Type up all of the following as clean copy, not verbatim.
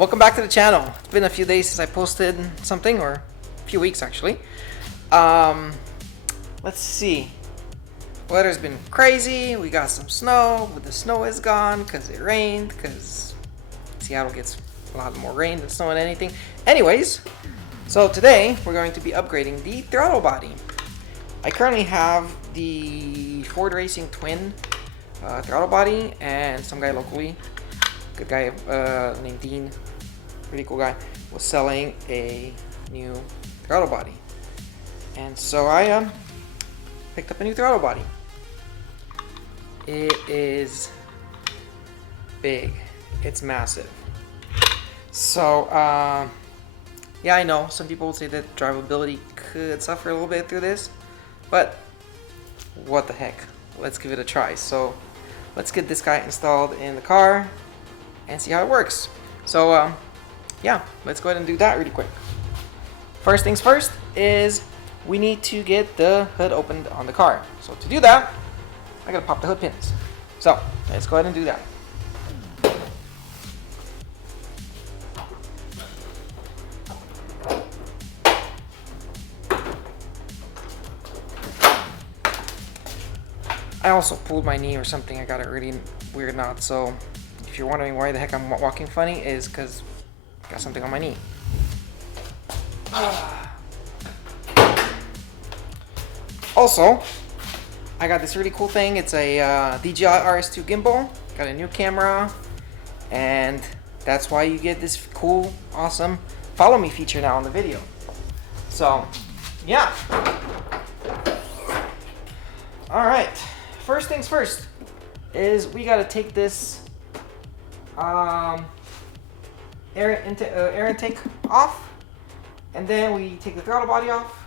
Welcome back to the channel. It's been a few days since I posted something, or a few weeks actually. Let's see. Weather's been crazy. We got some snow, but the snow is gone because it rained, because Seattle gets a lot more rain than snow and anything. Anyways, so today we're going to be upgrading the throttle body. I currently have the Ford Racing twin throttle body, and some guy locally, good guy named Dean, pretty cool guy, was selling a new throttle body, and so I picked up a new throttle body. It is big, it's massive. So yeah, I know some people would say that drivability could suffer a little bit through this, but what the heck, let's give it a try. So let's get this guy installed in the car and see how it works. So yeah, let's go ahead and do that really quick. First things first is we need to get the hood opened on the car. So to do that, I gotta pop the hood pins. So let's go ahead and do that. I also pulled my knee or something. I got a really weird knot. So if you're wondering why the heck I'm walking funny, is because I got something on my knee. Also, I got this really cool thing. It's a DJI RS2 gimbal. Got a new camera, and that's why you get this cool, awesome follow me feature now on the video. So yeah. All right. First things first is we gotta take this air intake off, and then we take the throttle body off,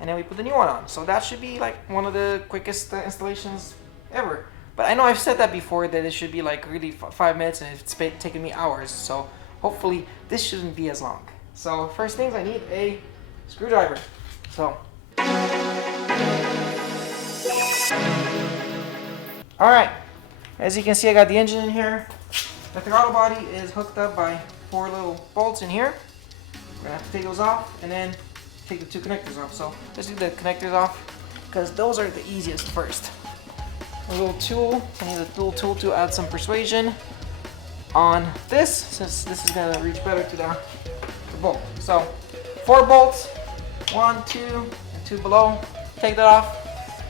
and then we put the new one on. So that should be like one of the quickest installations ever. But I know I've said that before, that it should be like really 5 minutes, and it's taken me hours. So hopefully this shouldn't be as long. So first things, I need a screwdriver. So alright, as you can see, I got the engine in here. The throttle body is hooked up by 4 little bolts in here. We're gonna have to take those off and then take the 2 connectors off. So let's do the connectors off, because those are the easiest first. A little tool, I need a little tool to add some persuasion on this, since this is gonna reach better to the bolt. So 4 bolts, 1, 2, and 2 below. Take that off,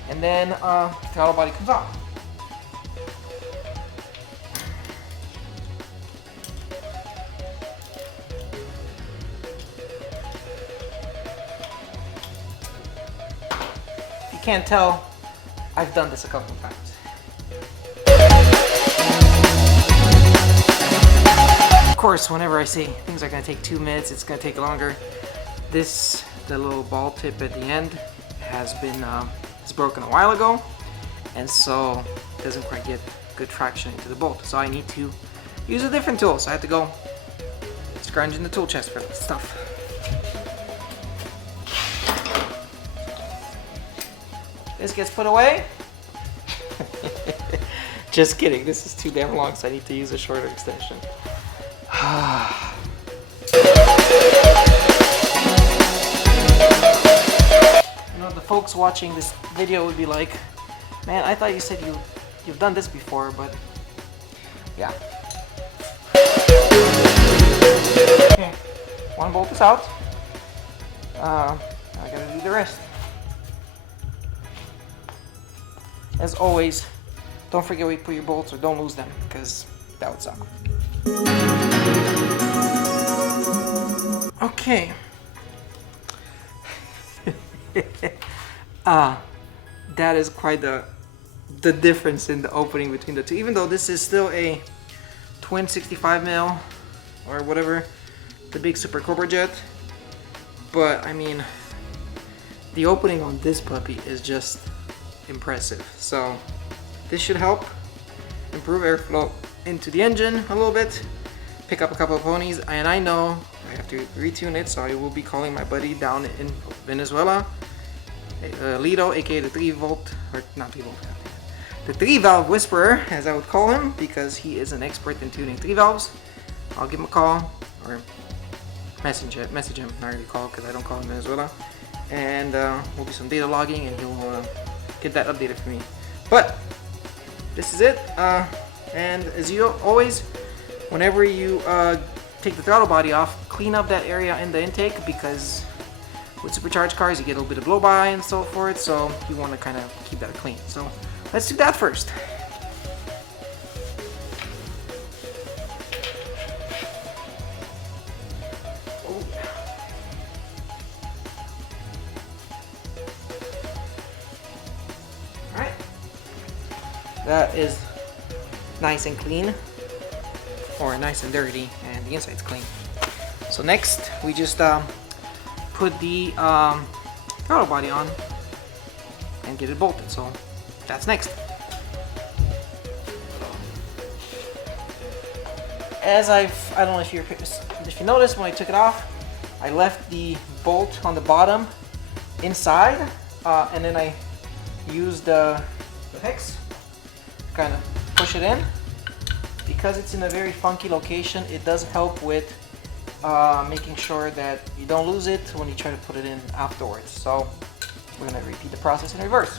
and then the throttle body comes off. If you can't tell, I've done this a couple of times. Of course, whenever I say things are going to take 2 minutes, it's going to take longer. The little ball tip at the end has been it's broken a while ago, and so it doesn't quite get good traction into the bolt. So I need to use a different tool. So I have to go scrounge in the tool chest for this stuff. This gets put away. Just kidding, this is too damn long, so I need to use a shorter extension. You know, the folks watching this video would be like, man, I thought you said you've done this before, but yeah. Okay, 1 bolt is out. I gotta do the rest. As always, don't forget where you put your bolts, or don't lose them, because that would suck. Okay. That is quite the difference in the opening between the two. Even though this is still a twin 65 mil or whatever, the big Super Cobra Jet, but I mean, the opening on this puppy is just impressive. So this should help improve airflow into the engine a little bit, pick up a couple of ponies, and I know I have to retune it, so I will be calling my buddy down in Venezuela, Lido, aka the 3-volt, or not 3-volt, the 3-valve whisperer, as I would call him, because he is an expert in tuning 3 valves. I'll give him a call or message him, not really call because I don't call in Venezuela, and we'll do some data logging and he'll get that updated for me. But this is it, and as you always, whenever you take the throttle body off, clean up that area in the intake, because with supercharged cars you get a little bit of blow by and so forth, so you want to kind of keep that clean. So let's do that first. Alright, that is nice and clean, or nice and dirty, and the inside's clean. So next we just put the throttle body on and get it bolted. So that's next. As I don't know if you noticed, when I took it off, I left the bolt on the bottom inside, and then I used the hex to kind of push it in. Because it's in a very funky location, it does help with making sure that you don't lose it when you try to put it in afterwards. So we're going to repeat the process in reverse.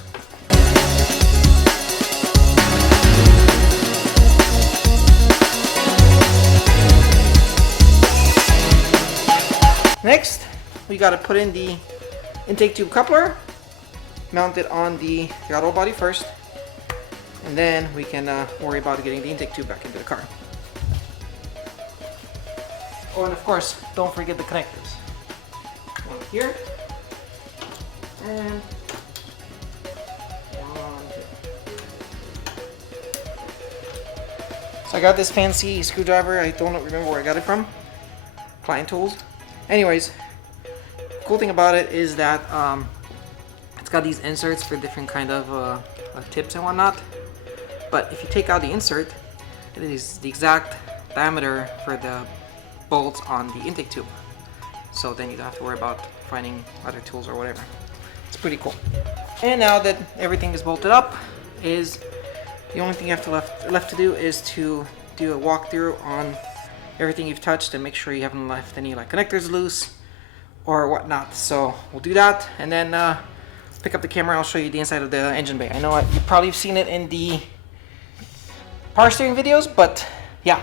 Next, we got to put in the intake tube coupler, mount it on the throttle body first, and then we can worry about getting the intake tube back into the car. Oh, and of course, don't forget the connectors. One here, and one here. So I got this fancy screwdriver. I don't remember where I got it from. Client Tools. Anyways, cool thing about it is that it's got these inserts for different kind of tips and whatnot. But if you take out the insert, it is the exact diameter for the bolts on the intake tube. So then you don't have to worry about finding other tools or whatever. It's pretty cool. And now that everything is bolted up, the only thing you have left to do is to do a walkthrough on everything you've touched and make sure you haven't left any like connectors loose or whatnot. So we'll do that, and then pick up the camera. I'll show you the inside of the engine bay. I know you probably have seen it in the power steering videos, but yeah.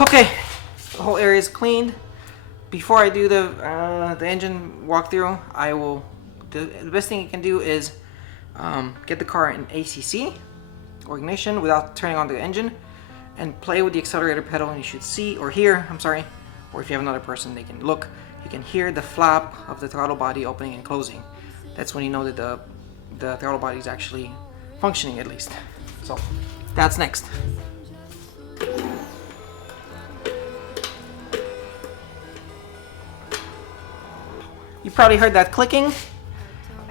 Okay, the whole area is cleaned. Before I do the engine walkthrough, the best thing you can do is get the car in ACC or ignition without turning on the engine, and play with the accelerator pedal, and you should see or hear, or if you have another person, they can look, you can hear the flap of the throttle body opening and closing. That's when you know that the throttle body is actually functioning, at least. So that's next. You probably heard that clicking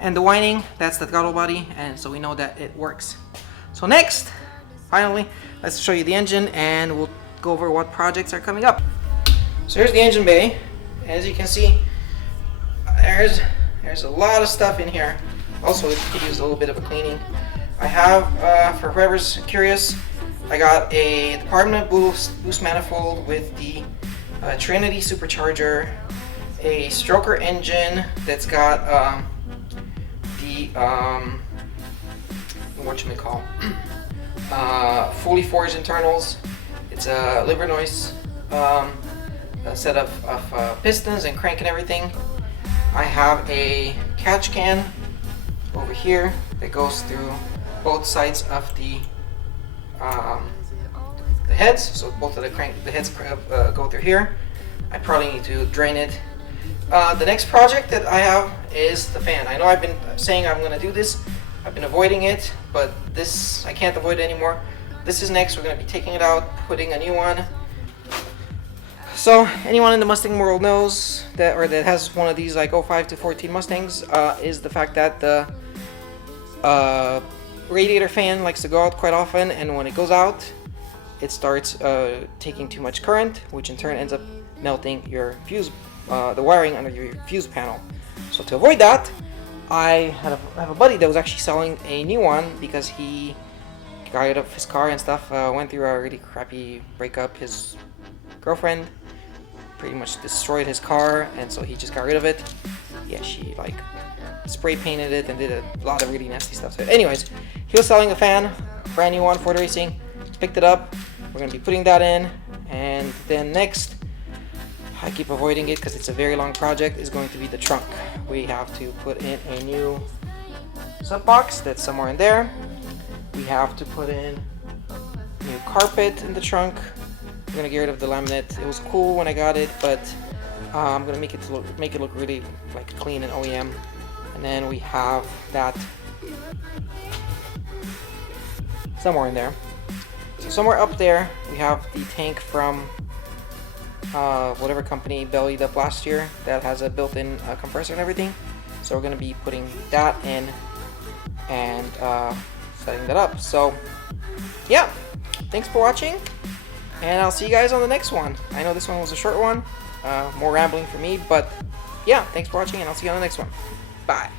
and the whining. That's the throttle body, and so we know that it works. So next, finally, let's show you the engine, and we'll go over what projects are coming up. So here's the engine bay. As you can see, there's a lot of stuff in here. Also, it could use a little bit of a cleaning. I have, for whoever's curious, I got a Department boost manifold with the Trinity supercharger, a stroker engine that's got the whatchamacall, fully forged internals. It's a liver noise, a set of pistons and crank and everything. I have a catch can over here that goes through both sides of the heads, so both of the heads go through here. I probably need to drain it. The next project that I have is the fan. I know I've been saying I'm going to do this. I've been avoiding it, but this, I can't avoid it anymore. This is next. We're going to be taking it out, putting a new one. So anyone in the Mustang world knows that, or that has one of these like 05 to 14 Mustangs, is the fact that the radiator fan likes to go out quite often, and when it goes out, it starts taking too much current, which in turn ends up melting your fuse, the wiring under your fuse panel. So to avoid that, I have a buddy that was actually selling a new one because he got rid of his car and stuff. Went through a really crappy breakup. His girlfriend pretty much destroyed his car, and so he just got rid of it. Yeah, she like spray painted it and did a lot of really nasty stuff. So anyways, he was selling a fan, brand new one, Ford Racing. Picked it up. We're gonna be putting that in, and then next, I keep avoiding it because it's a very long project, is going to be the trunk. We have to put in a new sub box that's somewhere in there. We have to put in new carpet in the trunk. I'm gonna get rid of the laminate. It was cool when I got it, but I'm gonna make it look really like clean and OEM. And then we have that somewhere in there. So somewhere up there we have the tank from whatever company bellied up last year that has a built-in compressor and everything. So we're gonna be putting that in and setting that up. So yeah, thanks for watching, and I'll see you guys on the next one. I know this one was a short one, more rambling for me, but yeah, thanks for watching, and I'll see you on the next one. Bye.